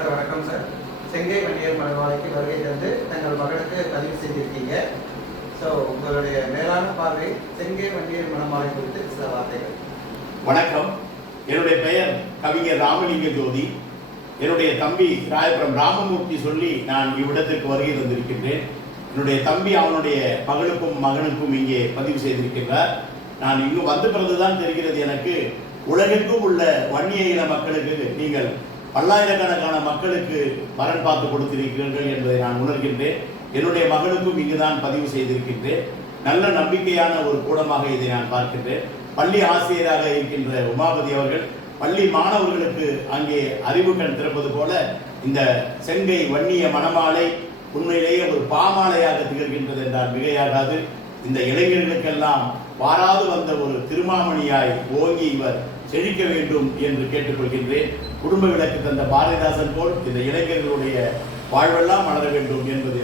Sir வணக்கம் sir. செங்கை வன்னியர் மனவாளைக்கு வருகை தந்து தங்கள் மகனுக்கு பதிவு செய்திருக்கீங்க. ஸோ உங்களுடைய மேலான பார்வை செங்கை வன்னியர் மனமாலை குறித்து சில வார்த்தைகள். வணக்கம். என்னுடைய பெயர் கவிஞர் ராமலிங்க ஜோதி. என்னுடைய தம்பி ராயபுரம் ராமமூர்த்தி சொல்லி நான் இவ்விடத்திற்கு வருகை தந்திருக்கின்றேன். என்னுடைய தம்பி அவனுடைய மகளுக்கும் மகனுக்கும் இங்கே பதிவு செய்திருக்கின்றார். நான் இங்கு வந்த பிறகுதான் தெரிகிறது எனக்கு, உலகெங்கும் உள்ள வன்னிய இன மக்களுக்கு நீங்கள் பல்லாயிரக்கணக்கான மக்களுக்கு வரன் பார்த்து கொடுத்திருக்கிறீர்கள் என்பதை நான் உணர்கின்றேன். என்னுடைய மகனுக்கும் இங்குதான் பதிவு செய்திருக்கின்றேன். நல்ல நம்பிக்கையான ஒரு கூடமாக இதை நான் பார்க்கின்றேன். பள்ளி ஆசிரியராக இருக்கின்ற உமாபதி அவர்கள் பள்ளி மாணவர்களுக்கு அங்கே அறிவு கண் திறப்பது போல இந்த செங்கை வன்னிய மணமாலை உண்மையிலேயே ஒரு பாமாலையாக திகழ்கின்றது என்றால் மிகையாகாது. இந்த இளைஞர்களுக்கெல்லாம் வாராது வந்த ஒரு திருமாமணியாய் ஓங்கி இவர் செழிக்க வேண்டும் என்று கேட்டுக்கொள்கின்றேன். குடும்ப விளக்கு தந்த பாரதிதாசன் போல் இந்த இளைஞர்களுடைய வாழ்வெல்லாம் மலர வேண்டும் என்பது